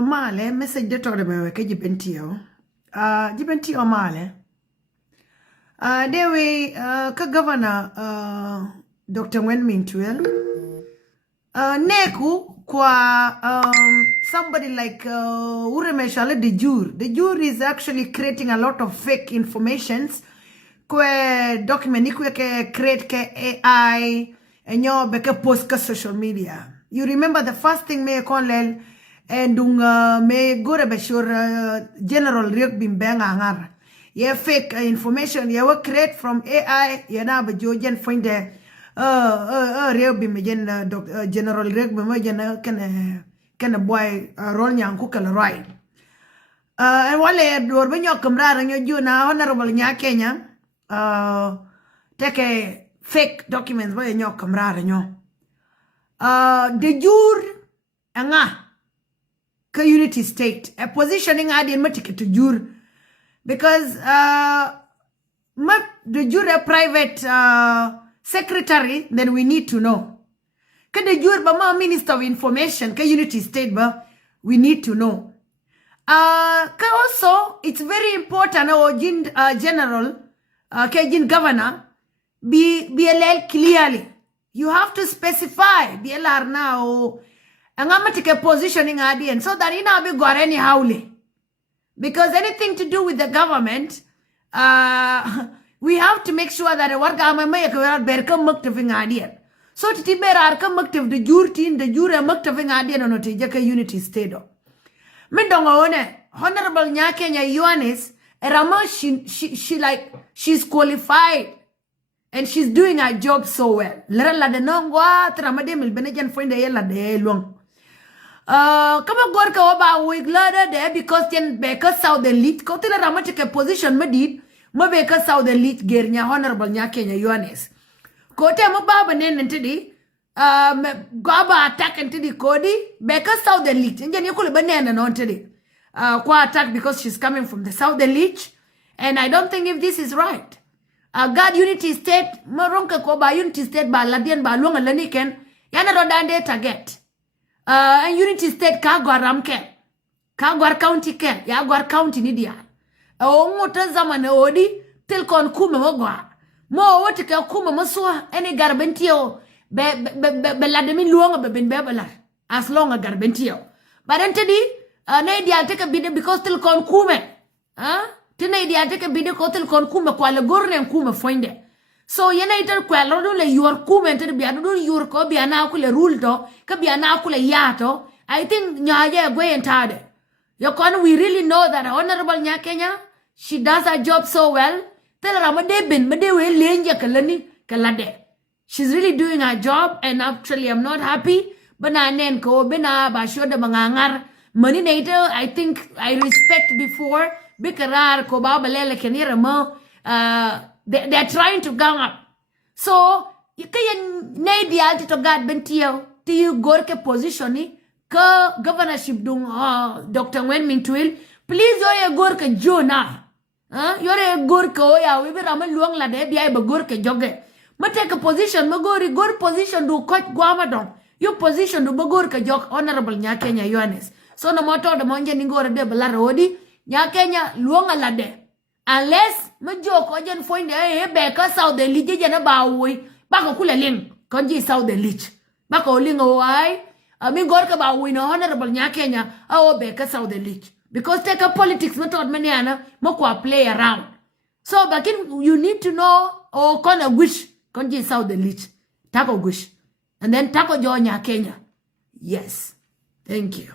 Male, message de tore me ke jibentio. Jibentio male. Dewe, ka governor, Dr. Wenmin Twil. Neku, kwa, somebody like, Uremeshale de Jure. De Jure is actually creating a lot of fake informations. Kwe document, ikwe ke create ke AI, and yo beke post ke social media. You remember the first thing me konlel, and me gore beshur general riek bim benga ngar ye fake information ye were create from AI ye na be jojen find the riek bim gen general riek bim gen ken boy rol nyang ku kala right and wale dor be nyok kamra nyo juna honorable nya Kenya take fake documents boy nyok kamra nyo de jour anga unity state a positioning adin matike to jure because the jure a private secretary then we need to know can the jure ba ma minister of information ka unity state ba we need to know also it's very important general jin governor be clearly you have to specify BLR now and I'm going to take a positioning and so that you know be got any howly. Because anything to do with the government, we have to make sure that what government may berka muktiving idea. So to be arka muktiv the jurtin, the jura muktiving idea on a unity state. Mendonga Honorable Nya Kenya Yohanes, Rama she's qualified. And she's doing her job so well. Lera la de nongwa tramade mil benejan find the yella de long. Kama gorka oba wig lada there because ten beka southern lead kotila ramatike position medid mo beka southern lead gernya honorable Nya Kenya Yohanes. Kote mo baba nen ntidi gaba attack ntidi kodi beka southern lead. Njen yekule banana no ntidi. Kwa attack because she's coming from the southern lead. And I don't think if this is right. God unity state maronka ko ba unity state ba ladian ba longa laniken yana rodande target and unity state ka gwaram ken ka gwar county ken ya gwar county ni dia o ngota zamane odi tel kon kuma mogwa mo wote ka kuma maswa ene garbentio be lademi longa be ben bebala as long as garbentio but entedi ne dia take a bid because tel kon kume tina idea take a bid kotel kon kuma kwa le gorne kuma foinde so yena itar kwa lo le your kuma enter bi adu your ko bi ana kule rule to ka bi ana kule yato I think nyaje gwe entade yokon we really know that honorable Nya Kenya she does her job so well tell ramade ben made we lenje kalani kalade she's really doing her job and actually I'm not happy bananen ko bena ba shoda mangangar money nader I think I respect before Bikarar ko babalele kenira mo they're trying to gang up. So you can need the alti to God bentio to you gorke positioni ka governorship dung Dr. Wenmin Twil please yo gorke jona yore gorke oya we be ramal luang la de biya ba gorke joge ma take a position ma gori gor position do coach gwamadon your position do ba gorke jog honorable Nya Kenya Yohanes so no moto de monje ni ngore de bala rodi Nya Kenya luonga lade unless majo ko jen find beka southern lead jena bawi bako kula ling konji southern lead bako lingo ai mi gorka bawi no honorable Nya Kenya o beka southern lead because take a politics method maniana mo kwa play around so bakin you need to know o kona wish konji southern lead tako wish and then tako jo Nya Kenya yes thank you.